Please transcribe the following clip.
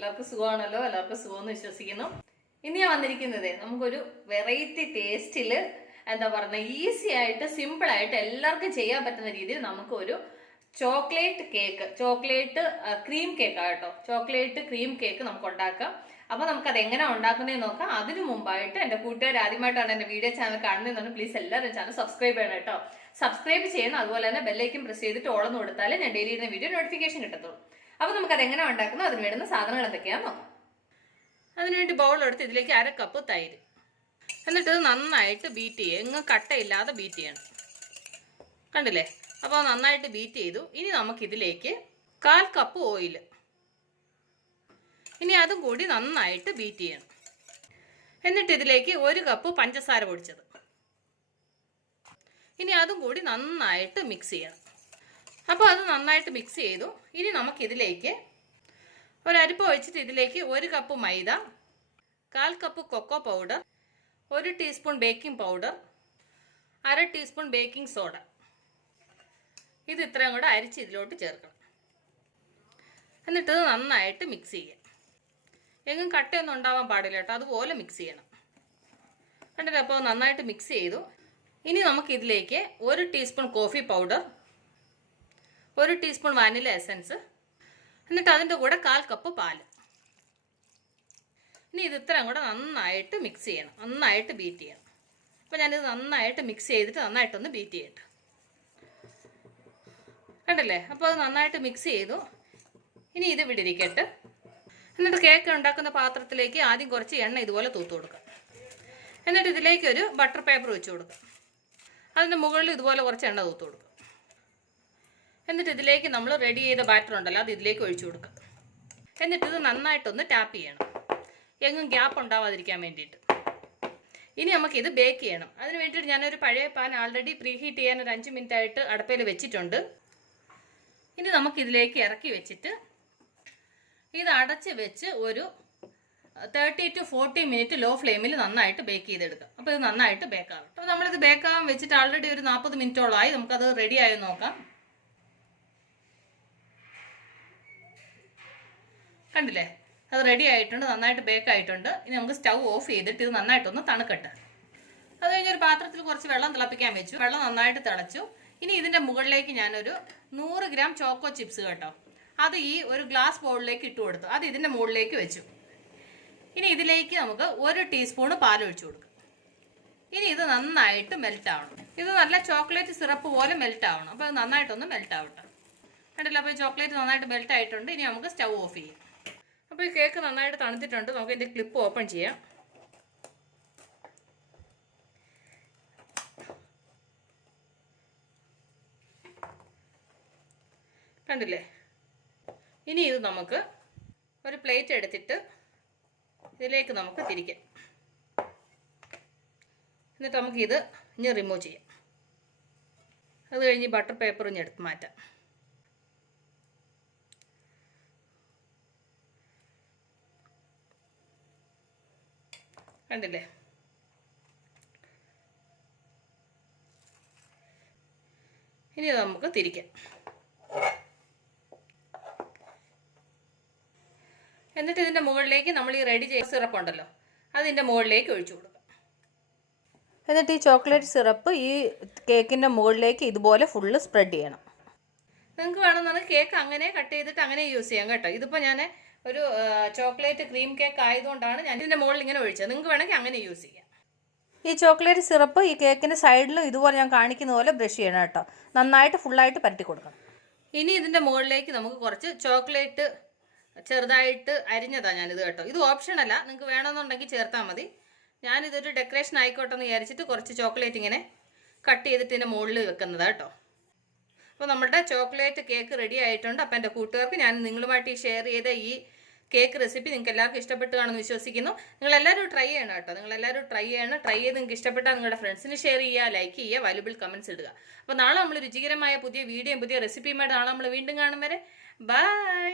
എല്ലാവർക്കും സുഖമാണല്ലോ, എല്ലാവർക്കും സുഖമെന്ന് വിശ്വസിക്കുന്നു. ഇന്ന് ഞാൻ വന്നിരിക്കുന്നത് നമുക്കൊരു വെറൈറ്റി ടേസ്റ്റിൽ എന്താ പറയുക, ഈസി ആയിട്ട് സിമ്പിൾ ആയിട്ട് എല്ലാവർക്കും ചെയ്യാൻ പറ്റുന്ന രീതിയിൽ നമുക്കൊരു chocolate cake, chocolate cream cake ആട്ടോ, ചോക്ലേറ്റ് ക്രീം കേക്ക് നമുക്ക് ഉണ്ടാക്കാം. അപ്പൊ നമുക്കത് എങ്ങനെ ഉണ്ടാക്കുന്നതെന്ന് നോക്കാം. അതിനു മുമ്പായിട്ട് എന്റെ കൂട്ടുകാർ ആദ്യമായിട്ടാണ് എന്റെ വീഡിയോ ചാനൽ കാണുന്നതെന്ന് പ്ലീസ് എല്ലാവരും ചാനൽ സബ്സ്ക്രൈബ് ചെയ്യണം കേട്ടോ. സബ്സ്ക്രൈബ് ചെയ്യണം, അതുപോലെ തന്നെ ബെല്ലൈക്കൻ പ്രസ് ചെയ്തിട്ട് ഓളന്ന് കൊടുത്താലേ ഞാൻ ഡെയിലി ഇരുന്ന വീഡിയോ നോട്ടിഫിക്കേഷൻ കിട്ടത്തുള്ളൂ. അപ്പൊ നമുക്കത് എങ്ങനെ ഉണ്ടാക്കുന്നത്, അതിന് വേണ്ടുന്ന സാധനങ്ങൾ എന്തൊക്കെയാന്ന് നോക്കാം. അതിനുവേണ്ടി ബൗളെടുത്ത് ഇതിലേക്ക് 1/2 കപ്പ് തൈര്, എന്നിട്ട് ഇത് നന്നായിട്ട് ബീറ്റ് ചെയ്യുക. എങ്ങും കട്ടയില്ലാതെ ബീറ്റ് ചെയ്യണം. കണ്ടില്ലേ? അപ്പോൾ നന്നായിട്ട് ബീറ്റ് ചെയ്തു. ഇനി നമുക്കിതിലേക്ക് 1/4 കപ്പ് ഓയിൽ, ഇനി അതും കൂടി നന്നായിട്ട് ബീറ്റ് ചെയ്യണം. എന്നിട്ട് ഇതിലേക്ക് 1 കപ്പ് പഞ്ചസാര പൊടിച്ചത്, ഇനി അതും കൂടി നന്നായിട്ട് മിക്സ് ചെയ്യണം. അപ്പോൾ അത് നന്നായിട്ട് മിക്സ് ചെയ്തു. ഇനി നമുക്കിതിലേക്ക് ഒരരിപ്പ വെച്ചിട്ട് ഇതിലേക്ക് 1 കപ്പ് മൈദ, 1/4 cup cocoa powder, 1 teaspoon baking powder, 1/2 teaspoon baking soda, ഇത് ഇത്രയും കൂടെ അരിച്ച് ഇതിലോട്ട് ചേർക്കണം. എന്നിട്ട് ഇത് നന്നായിട്ട് മിക്സ് ചെയ്യാം. എങ്ങും കട്ടയൊന്നും ഉണ്ടാവാൻ പാടില്ല കേട്ടോ, അതുപോലെ മിക്സ് ചെയ്യണം. കണ്ടില്ലേ? അപ്പോൾ നന്നായിട്ട് മിക്സ് ചെയ്തു. ഇനി നമുക്കിതിലേക്ക് 1 teaspoon coffee powder, 1 teaspoon vanilla essence, എന്നിട്ട് അതിൻ്റെ കൂടെ 1/4 കപ്പ് പാല്. ഇനി ഇത് ഇത്രയും കൂടെ നന്നായിട്ട് മിക്സ് ചെയ്യണം, നന്നായിട്ട് ബീറ്റ് ചെയ്യണം. അപ്പോൾ ഞാനിത് നന്നായിട്ട് മിക്സ് ചെയ്തിട്ട് നന്നായിട്ടൊന്ന് ബീറ്റ് ചെയ്യട്ടെ. കണ്ടില്ലേ? അപ്പോൾ അത് നന്നായിട്ട് മിക്സ് ചെയ്തു. ഇനി ഇത് വിടിരിക്കട്ടെ. എന്നിട്ട് കേക്ക് ഉണ്ടാക്കുന്ന പാത്രത്തിലേക്ക് ആദ്യം കുറച്ച് എണ്ണ ഇതുപോലെ തൂത്ത് കൊടുക്കാം. എന്നിട്ട് ഇതിലേക്ക് ഒരു ബട്ടർ പേപ്പർ വെച്ച് കൊടുക്കാം. അതിൻ്റെ മുകളിൽ ഇതുപോലെ കുറച്ച് എണ്ണ തൂത്ത് കൊടുക്കാം. എന്നിട്ട് ഇതിലേക്ക് നമ്മൾ റെഡി ചെയ്ത ബാറ്റർ ഉണ്ടല്ലോ, അത് ഇതിലേക്ക് ഒഴിച്ചു കൊടുക്കാം. എന്നിട്ട് ഇത് നന്നായിട്ടൊന്ന് ടാപ്പ് ചെയ്യണം, എങ്ങും ഗ്യാപ്പ് ഉണ്ടാവാതിരിക്കാൻ വേണ്ടിയിട്ട്. ഇനി നമുക്കിത് ബേക്ക് ചെയ്യണം. അതിന് വേണ്ടിയിട്ട് ഞാനൊരു പഴയ പാൻ ആൾറെഡി പ്രീ ഹീറ്റ് ചെയ്യാൻ ഒരു 5 മിനിറ്റ് ആയിട്ട് അടുപ്പയിൽ വെച്ചിട്ടുണ്ട്. ഇനി നമുക്കിതിലേക്ക് ഇറക്കി വെച്ചിട്ട് ഇത് അടച്ച് വെച്ച് ഒരു 30 to 40 മിനിറ്റ് ലോ ഫ്ലെയിമിൽ നന്നായിട്ട് ബേക്ക് ചെയ്തെടുക്കാം. അപ്പോൾ ഇത് നന്നായിട്ട് ബേക്കാവും. അപ്പോൾ നമ്മളിത് ബേക്കാവാൻ വെച്ചിട്ട് ആൾറെഡി ഒരു 40 മിനിറ്റോളമായി. നമുക്കത് റെഡി ആയി നോക്കാം. കണ്ടില്ലേ? അത് റെഡി ആയിട്ടുണ്ട്, നന്നായിട്ട് ബേക്ക് ആയിട്ടുണ്ട്. ഇനി നമുക്ക് സ്റ്റൗ ഓഫ് ചെയ്തിട്ട് ഇത് നന്നായിട്ടൊന്ന് തണുക്കട്ടെ. അത് കഴിഞ്ഞൊരു പാത്രത്തിൽ കുറച്ച് വെള്ളം തിളപ്പിക്കാൻ വെച്ചു. വെള്ളം നന്നായിട്ട് തിളച്ചു. ഇനി ഇതിൻ്റെ മുകളിലേക്ക് ഞാനൊരു 100 ഗ്രാം ചോക്കോ ചിപ്സ് കേട്ടോ, അത് ഈ ഒരു ഗ്ലാസ് ബൗളിലേക്ക് ഇട്ട് കൊടുത്തു. അത് ഇതിൻ്റെ മുകളിലേക്ക് വെച്ചു. ഇനി ഇതിലേക്ക് നമുക്ക് 1 ടീസ്പൂണ് പാലൊഴിച്ചു കൊടുക്കും. ഇനി ഇത് നന്നായിട്ട് മെൽറ്റ് ആവണം. ഇത് നല്ല ചോക്ലേറ്റ് സിറപ്പ് പോലെ മെൽറ്റ് ആവണം. അപ്പോൾ ഇത് നന്നായിട്ടൊന്ന് മെൽറ്റ് ആവട്ടെ. കണ്ടില്ല? അപ്പോൾ ഈ ചോക്ലേറ്റ് നന്നായിട്ട് മെൽറ്റ് ആയിട്ടുണ്ട്. ഇനി നമുക്ക് സ്റ്റൗ ഓഫ് ചെയ്യാം. അപ്പോൾ ഈ കേക്ക് നന്നായിട്ട് തണുത്തിട്ടുണ്ട്. നമുക്ക് ഇതിൻ്റെ ക്ലിപ്പ് ഓപ്പൺ ചെയ്യാം. കണ്ടില്ലേ? ഇനി ഇത് നമുക്ക് ഒരു പ്ലേറ്റ് എടുത്തിട്ട് ഇതിലേക്ക് നമുക്ക് തിരിക്കാം. എന്നിട്ട് നമുക്കിത് ഇനി റിമൂവ് ചെയ്യാം. അത് കഴിഞ്ഞ് ബട്ടർ പേപ്പർ ഇനി എടുത്ത് മാറ്റാം. കണ്ടില്ലേ? ഇനി നമുക്ക് തിരിക്കാം. എന്നിട്ട് ഇതിൻ്റെ മുകളിലേക്ക് നമ്മൾ ഈ റെഡി ചെയ്ത സിറപ്പ് ഉണ്ടല്ലോ, അതിൻ്റെ മുകളിലേക്ക് ഒഴിച്ചു കൊടുക്കാം. എന്നിട്ട് ഈ ചോക്ലേറ്റ് സിറപ്പ് ഈ കേക്കിൻ്റെ മുകളിലേക്ക് ഇതുപോലെ ഫുള്ള് സ്പ്രെഡ് ചെയ്യണം. നിങ്ങൾക്ക് വേണമെന്നുണ്ടെങ്കിൽ കേക്ക് അങ്ങനെ കട്ട് ചെയ്തിട്ട് അങ്ങനെ യൂസ് ചെയ്യാം കേട്ടോ. ഇതിപ്പോൾ ഞാൻ ഒരു ചോക്ലേറ്റ് ക്രീം കേക്ക് ആയതുകൊണ്ടാണ് ഞാൻ ഇതിൻ്റെ മുകളിൽ ഇങ്ങനെ ഒഴിച്ചത്. നിങ്ങൾക്ക് വേണമെങ്കിൽ അങ്ങനെ യൂസ് ചെയ്യാം. ഈ ചോക്ലേറ്റ് സിറപ്പ് ഈ കേക്കിൻ്റെ സൈഡിലും ഇതുപോലെ ഞാൻ കാണിക്കുന്ന പോലെ ബ്രഷ് ചെയ്യണം കേട്ടോ. നന്നായിട്ട് ഫുള്ളായിട്ട് പരട്ടി കൊടുക്കണം. ഇനി ഇതിൻ്റെ മുകളിലേക്ക് നമുക്ക് കുറച്ച് ചോക്ലേറ്റ് ചെറുതായിട്ട് അരിഞ്ഞതാണ് ഞാനിത് കേട്ടോ. ഇത് ഓപ്ഷനല്ല, നിങ്ങൾക്ക് വേണമെന്നുണ്ടെങ്കിൽ ചേർത്താൽ മതി. ഞാനിതൊരു ഡെക്കറേഷൻ ആയിക്കോട്ടെ എന്ന് വിചാരിച്ചിട്ട് കുറച്ച് ചോക്ലേറ്റ് ഇങ്ങനെ കട്ട് ചെയ്തിട്ട് ഇതിൻ്റെ മുകളിൽ വെക്കുന്നതാണ് കേട്ടോ. അപ്പോൾ നമ്മുടെ ചോക്ലേറ്റ് കേക്ക് റെഡി ആയിട്ടുണ്ട്. അപ്പോൾ എൻ്റെ കൂട്ടുകാർക്ക് ഞാൻ നിങ്ങളുമായിട്ട് ഷെയർ ചെയ്ത ഈ കേക്ക് റെസിപ്പി നിങ്ങൾക്ക് എല്ലാവർക്കും ഇഷ്ടപ്പെട്ട് കാണുമെന്ന് വിശ്വസിക്കുന്നു. നിങ്ങളെല്ലാവരും ട്രൈ ചെയ്യണം കേട്ടോ. നിങ്ങളെല്ലാവരും ട്രൈ ചെയ്യണം. ട്രൈ ചെയ്ത് നിങ്ങൾക്ക് ഇഷ്ടപ്പെട്ടാൽ നിങ്ങളുടെ ഫ്രണ്ട്സിന് ഷെയർ ചെയ്യുക, ലൈക്ക് ചെയ്യുക, വാല്യുബിൾ കമൻറ്റ്സ് ഇടുക. അപ്പോൾ നാളെ നമ്മൾ രുചികരമായ പുതിയ വീഡിയോയും പുതിയ റെസിപ്പിയുമായിട്ട് നാളെ നമ്മൾ വീണ്ടും കാണും വരെ ബൈ.